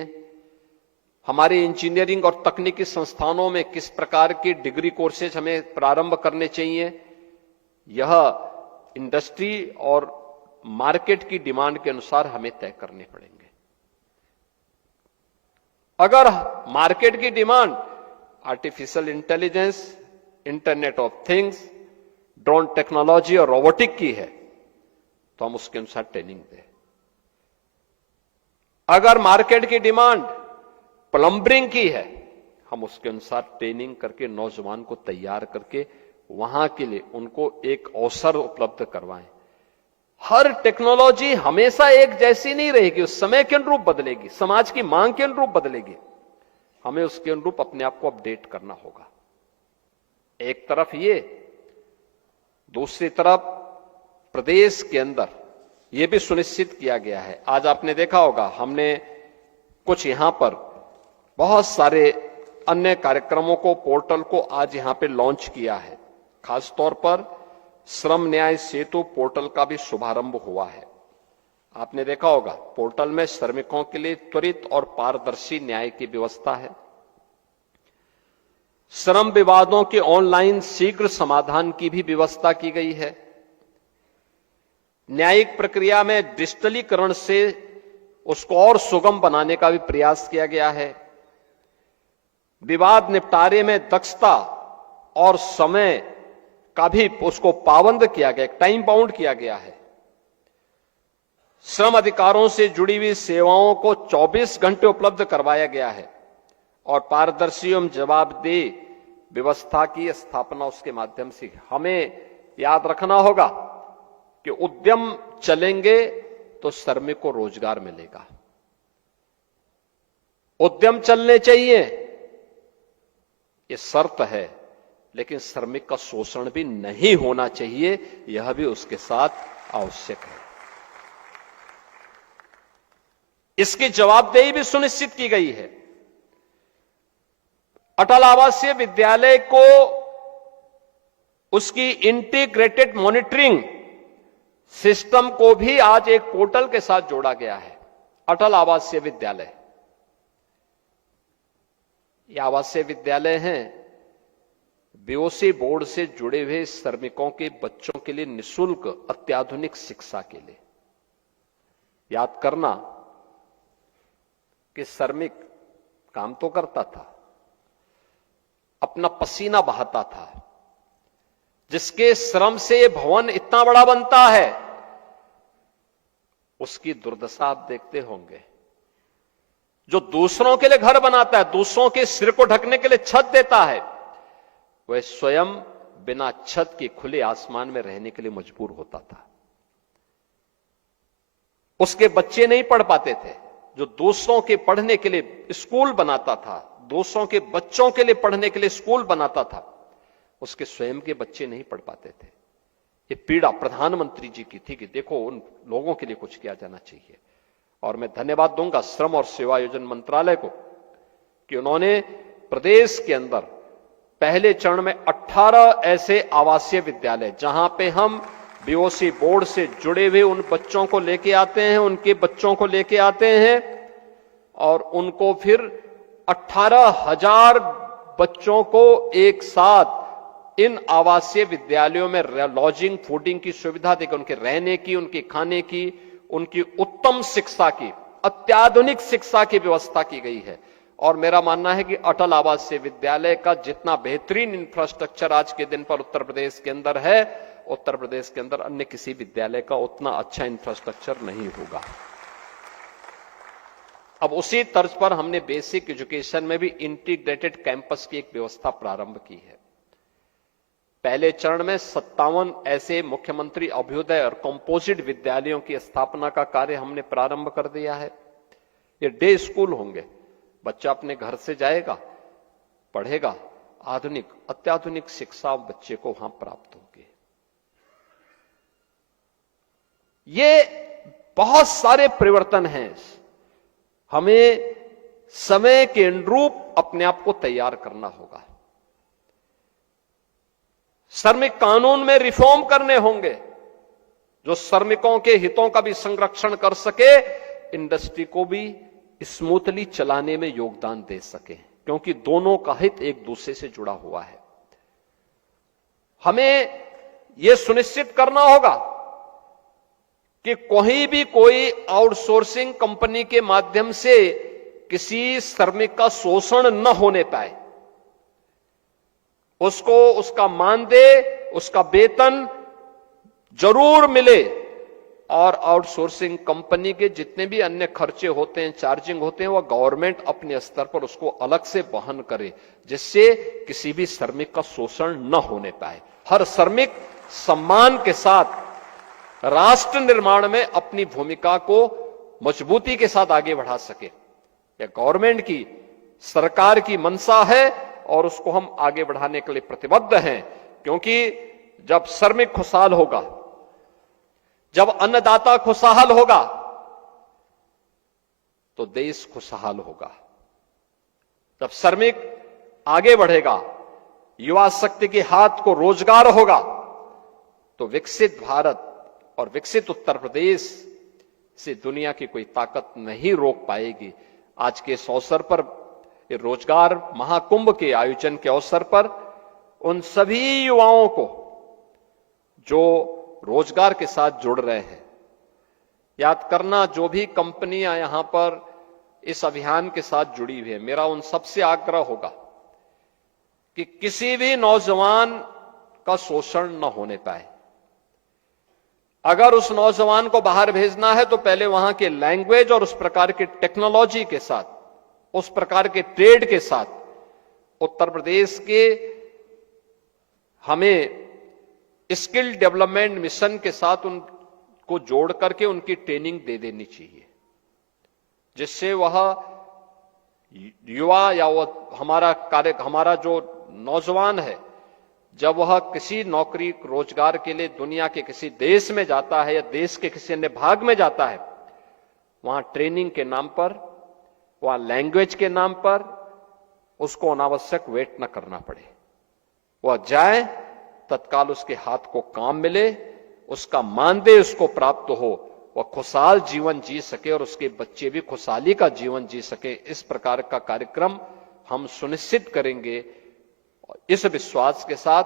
हमारे इंजीनियरिंग और तकनीकी संस्थानों में किस प्रकार की डिग्री कोर्सेज हमें प्रारंभ करने चाहिए, यह इंडस्ट्री और मार्केट की डिमांड के अनुसार हमें तय करने पड़ेंगे। अगर मार्केट की demand artificial intelligence, internet of things, drone technology और रोबोटिक की है तो हम उसके अनुसार ट्रेनिंग दें। अगर मार्केट की डिमांड प्लम्बरिंग की है, हम उसके अनुसार ट्रेनिंग करके नौजवान को तैयार करके वहां के लिए उनको एक अवसर उपलब्ध करवाएं। हर टेक्नोलॉजी हमेशा एक जैसी नहीं रहेगी, उस समय के अनुरूप बदलेगी, समाज की मांग के अनुरूप बदलेगी। हमें उसके अनुरूप अपने आप को अपडेट करना होगा। एक तरफ ये, दूसरी तरफ प्रदेश के अंदर यह भी सुनिश्चित किया गया है। आज आपने देखा होगा हमने कुछ यहां पर बहुत सारे अन्य कार्यक्रमों को, पोर्टल को आज यहां पे लॉन्च किया है। खासतौर पर श्रम न्याय सेतु पोर्टल का भी शुभारंभ हुआ है। आपने देखा होगा पोर्टल में श्रमिकों के लिए त्वरित और पारदर्शी न्याय की व्यवस्था है। श्रम विवादों के ऑनलाइन शीघ्र समाधान की भी व्यवस्था की गई है। न्यायिक प्रक्रिया में डिजिटलीकरण से उसको और सुगम बनाने का भी प्रयास किया गया है। विवाद निपटारे में दक्षता और समय का भी उसको पाबंद किया गया, टाइम बाउंड किया गया है। श्रम अधिकारों से जुड़ी हुई सेवाओं को 24 घंटे उपलब्ध करवाया गया है और पारदर्शी एवं जवाबदेह व्यवस्था की स्थापना उसके माध्यम से। हमें याद रखना होगा कि उद्यम चलेंगे तो श्रमिक को रोजगार मिलेगा। उद्यम चलने चाहिए, ये शर्त है, लेकिन श्रमिक का शोषण भी नहीं होना चाहिए, यह भी उसके साथ आवश्यक है। इसकी जवाबदेही भी सुनिश्चित की गई है। अटल आवासीय विद्यालय को उसकी इंटीग्रेटेड मॉनिटरिंग सिस्टम को भी आज एक पोर्टल के साथ जोड़ा गया है। अटल आवासीय विद्यालय, ये आवासीय विद्यालय हैं बीओसी बोर्ड से जुड़े हुए श्रमिकों के बच्चों के लिए निःशुल्क अत्याधुनिक शिक्षा के लिए। याद करना कि श्रमिक काम तो करता था, अपना पसीना बहाता था, जिसके श्रम से ये भवन इतना बड़ा बनता है, उसकी दुर्दशा आप देखते होंगे। जो दूसरों के लिए घर बनाता है, दूसरों के सिर को ढकने के लिए छत देता है, वह स्वयं बिना छत के खुले आसमान में रहने के लिए मजबूर होता था। उसके बच्चे नहीं पढ़ पाते थे। जो दूसरों के पढ़ने के लिए स्कूल बनाता था, दूसरों के बच्चों के लिए पढ़ने के लिए स्कूल बनाता था, उसके स्वयं के बच्चे नहीं पढ़ पाते थे। ये पीड़ा प्रधानमंत्री जी की थी कि देखो उन लोगों के लिए कुछ किया जाना चाहिए। और मैं धन्यवाद दूंगा श्रम और सेवायोजन मंत्रालय को कि उन्होंने प्रदेश के अंदर पहले चरण में 18 ऐसे आवासीय विद्यालय, जहां पे हम बीओसी बोर्ड से जुड़े हुए उन बच्चों को लेके आते हैं, उनके बच्चों को लेके आते हैं और उनको फिर 18,000 बच्चों को एक साथ इन आवासीय विद्यालयों में लॉजिंग फूडिंग की सुविधा देकर उनके रहने की, उनके खाने की, उनकी उत्तम शिक्षा की, अत्याधुनिक शिक्षा की व्यवस्था की गई है। और मेरा मानना है कि अटल आवासीय विद्यालय का जितना बेहतरीन इंफ्रास्ट्रक्चर आज के दिन पर उत्तर प्रदेश के अंदर है, उत्तर प्रदेश के अंदर अन्य किसी विद्यालय का उतना अच्छा इंफ्रास्ट्रक्चर नहीं होगा। अब उसी तर्ज पर हमने बेसिक एजुकेशन में भी इंटीग्रेटेड कैंपस की एक व्यवस्था प्रारंभ की है। पहले चरण में 57 ऐसे मुख्यमंत्री अभ्युदय और कंपोजिट विद्यालयों की स्थापना का कार्य हमने प्रारंभ कर दिया है। ये डे स्कूल होंगे, बच्चा अपने घर से जाएगा, पढ़ेगा, आधुनिक अत्याधुनिक शिक्षा बच्चे को वहां प्राप्त होगी। ये बहुत सारे परिवर्तन हैं। हमें समय के अनुरूप अपने आप को तैयार करना होगा। श्रमिक कानून में रिफॉर्म करने होंगे जो श्रमिकों के हितों का भी संरक्षण कर सके, इंडस्ट्री को भी स्मूथली चलाने में योगदान दे सके, क्योंकि दोनों का हित एक दूसरे से जुड़ा हुआ है। हमें यह सुनिश्चित करना होगा कि कोई आउटसोर्सिंग कंपनी के माध्यम से किसी श्रमिक का शोषण न होने पाए। उसको उसका मानदेय, उसका वेतन जरूर मिले और आउटसोर्सिंग कंपनी के जितने भी अन्य खर्चे होते हैं, चार्जिंग होते हैं, वह गवर्नमेंट अपने स्तर पर उसको अलग से वहन करे, जिससे किसी भी श्रमिक का शोषण न होने पाए। हर श्रमिक सम्मान के साथ राष्ट्र निर्माण में अपनी भूमिका को मजबूती के साथ आगे बढ़ा सके। यह गवर्नमेंट की, सरकार की मंशा है और उसको हम आगे बढ़ाने के लिए प्रतिबद्ध हैं, क्योंकि जब श्रमिक खुशहाल होगा, जब अन्नदाता खुशहाल होगा, तो देश खुशहाल होगा। जब श्रमिक आगे बढ़ेगा, युवा शक्ति के हाथ को रोजगार होगा, तो विकसित भारत और विकसित उत्तर प्रदेश से दुनिया की कोई ताकत नहीं रोक पाएगी। आज के इस अवसर पर, रोजगार महाकुंभ के आयोजन के अवसर पर, उन सभी युवाओं को जो रोजगार के साथ जुड़ रहे हैं, याद करना जो भी कंपनियां यहां पर इस अभियान के साथ जुड़ी हुई है, मेरा उन सबसे आग्रह होगा कि किसी भी नौजवान का शोषण न होने पाए। अगर उस नौजवान को बाहर भेजना है तो पहले वहां के लैंग्वेज और उस प्रकार की टेक्नोलॉजी के साथ, उस प्रकार के ट्रेड के साथ उत्तर प्रदेश के हमें स्किल डेवलपमेंट मिशन के साथ उनको जोड़ करके उनकी ट्रेनिंग दे देनी चाहिए, जिससे वह युवा या वह हमारा जो नौजवान है, जब वह किसी नौकरी रोजगार के लिए दुनिया के किसी देश में जाता है या देश के किसी अन्य भाग में जाता है, वहां ट्रेनिंग के नाम पर, वहां लैंग्वेज के नाम पर उसको अनावश्यक वेट न करना पड़े। वह जाए, तत्काल उसके हाथ को काम मिले, उसका मानदेय उसको प्राप्त हो, वह खुशहाल जीवन जी सके और उसके बच्चे भी खुशहाली का जीवन जी सके। इस प्रकार का कार्यक्रम हम सुनिश्चित करेंगे। इस विश्वास के साथ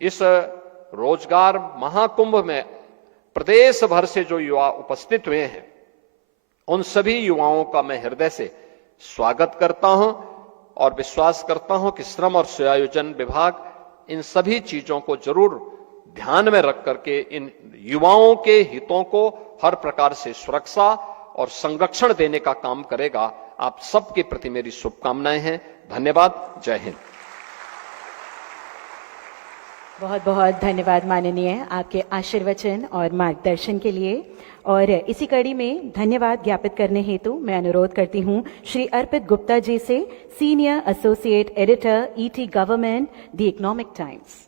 इस रोजगार महाकुंभ में प्रदेश भर से जो युवा उपस्थित हुए हैं, उन सभी युवाओं का मैं हृदय से स्वागत करता हूं और विश्वास करता हूं कि श्रम और सेवायोजन विभाग इन सभी चीजों को जरूर ध्यान में रख करके इन युवाओं के हितों को हर प्रकार से सुरक्षा और संरक्षण देने का काम करेगा। आप सबके प्रति मेरी शुभकामनाएं हैं। धन्यवाद। जय हिंद। बहुत बहुत धन्यवाद माननीय, आपके आशीर्वचन और मार्गदर्शन के लिए। और इसी कड़ी में धन्यवाद ज्ञापित करने हेतु मैं अनुरोध करती हूं श्री अर्पित गुप्ता जी से, senior associate editor, ET government, the economic times.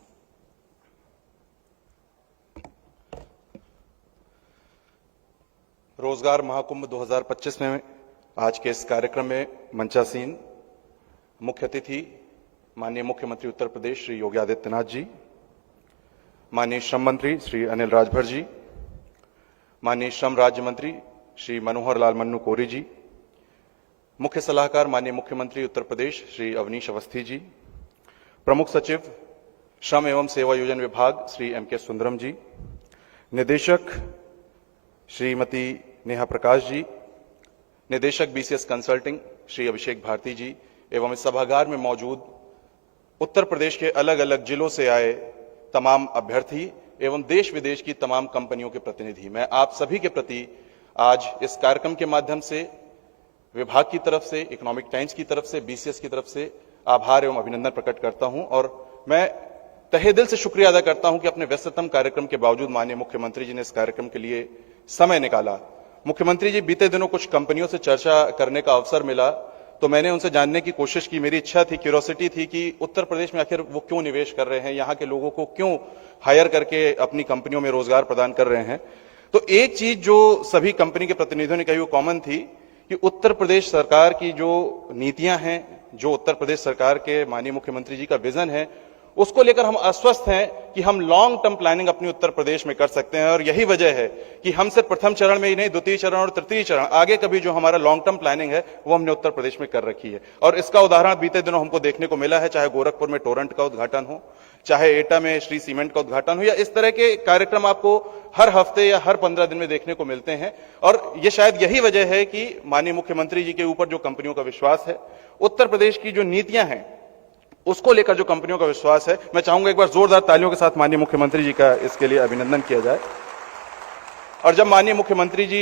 रोजगार महाकुंभ 2025 में आज के इस कार्यक्रम में मंचासीन मुख्य अतिथि माननीय मुख्यमंत्री उत्तर प्रदेश श्री योगी आदित्यनाथ जी, माननीय श्रम मंत्री श्री अनिल राजभर जी, माननीय श्रम राज्य मंत्री श्री मनोहर लाल मन्नू कोरी जी, मुख्य सलाहकार माननीय मुख्यमंत्री उत्तर प्रदेश श्री अवनीश अवस्थी जी, प्रमुख सचिव श्रम एवं सेवा योजन विभाग श्री एम.के. सुंदरम जी, निदेशक श्रीमती नेहा प्रकाश जी, निदेशक बीसीएस कंसल्टिंग श्री अभिषेक भारती जी एवं इस सभागार में मौजूद उत्तर प्रदेश के अलग अलग जिलों से आए तमाम अभ्यर्थी एवं देश विदेश की तमाम कंपनियों के प्रतिनिधि, मैं आप सभी के प्रति आज इस कार्यक्रम के माध्यम से विभाग की तरफ से, इकोनॉमिक टाइम्स की तरफ से, बीसीएस की तरफ से आभार एवं अभिनंदन प्रकट करता हूं और मैं तहे दिल से शुक्रिया अदा करता हूं कि अपने व्यस्ततम कार्यक्रम के बावजूद माननीय मुख्यमंत्री जी ने इस कार्यक्रम के लिए समय निकाला। मुख्यमंत्री जी, बीते दिनों कुछ कंपनियों से चर्चा करने का अवसर मिला तो मैंने उनसे जानने की कोशिश की। मेरी इच्छा थी, क्यूरियोसिटी थी कि उत्तर प्रदेश में आखिर वो क्यों निवेश कर रहे हैं, यहाँ के लोगों को क्यों हायर करके अपनी कंपनियों में रोजगार प्रदान कर रहे हैं। तो एक चीज जो सभी कंपनी के प्रतिनिधियों ने कही वो कॉमन थी कि उत्तर प्रदेश सरकार की जो नीतियां हैं, जो उत्तर प्रदेश सरकार के माननीय मुख्यमंत्री जी का विजन है, उसको लेकर हम आश्वस्त हैं कि हम लॉन्ग टर्म प्लानिंग अपनी उत्तर प्रदेश में कर सकते हैं। और यही वजह है कि हम सिर्फ प्रथम चरण में ही नहीं, द्वितीय चरण और तृतीय चरण, आगे कभी जो हमारा लॉन्ग टर्म प्लानिंग है वो हमने उत्तर प्रदेश में कर रखी है। और इसका उदाहरण बीते दिनों हमको देखने को मिला है, चाहे गोरखपुर में टोरेंट का उद्घाटन हो, चाहे एटा में श्री सीमेंट का उद्घाटन हो, या इस तरह के कार्यक्रम आपको हर हफ्ते या हर 15 दिन में देखने को मिलते हैं। और ये शायद यही वजह है कि माननीय मुख्यमंत्री जी के ऊपर जो कंपनियों का विश्वास है, उत्तर प्रदेश की जो नीतियां हैं उसको लेकर जो कंपनियों का विश्वास है, मैं चाहूंगा एक बार जोरदार तालियों के साथ माननीय मुख्यमंत्री जी का इसके लिए अभिनंदन किया जाए। और जब माननीय मुख्यमंत्री जी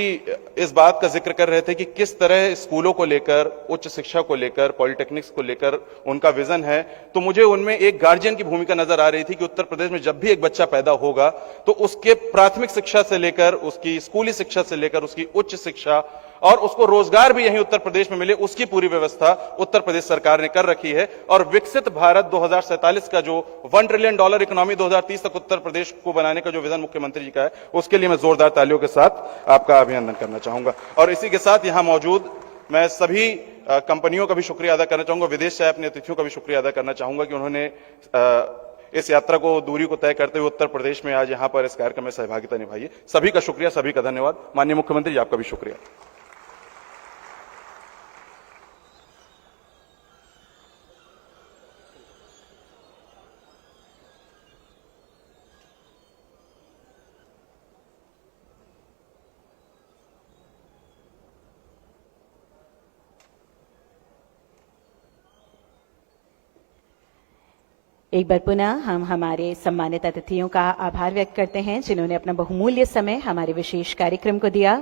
इस बात का जिक्र कर रहे थे कि किस तरह स्कूलों को लेकर, उच्च शिक्षा को लेकर, पॉलिटेक्निक्स को लेकर उनका विजन है, तो मुझे उनमें एक गार्जियन की भूमिका नजर आ रही थी कि उत्तर प्रदेश में जब भी एक बच्चा पैदा होगा तो उसके प्राथमिक शिक्षा से लेकर, उसकी स्कूली शिक्षा से लेकर उसकी उच्च शिक्षा और उसको रोजगार भी यहीं उत्तर प्रदेश में मिले, उसकी पूरी व्यवस्था उत्तर प्रदेश सरकार ने कर रखी है। और विकसित भारत 2047 का जो $1 ट्रिलियन इकोनॉमी 2030 तक उत्तर प्रदेश को बनाने का जो विजन मुख्यमंत्री जी का है, उसके लिए मैं जोरदार तालियों के साथ आपका अभिनंदन करना चाहूंगा। और इसी के साथ यहां मौजूद मैं सभी कंपनियों का भी शुक्रिया अदा करना चाहूंगा, विदेश से आए अपने अतिथियों का भी शुक्रिया अदा करना चाहूंगा कि उन्होंने इस यात्रा को, दूरी को तय करते हुए उत्तर प्रदेश में आज यहां पर इस कार्यक्रम में सहभागिता निभाई है। सभी का शुक्रिया, सभी का धन्यवाद। माननीय मुख्यमंत्री जी, आपका भी शुक्रिया। एक बार पुनः हम हमारे सम्मानित अतिथियों का आभार व्यक्त करते हैं जिन्होंने अपना बहुमूल्य समय हमारे विशेष कार्यक्रम को दिया।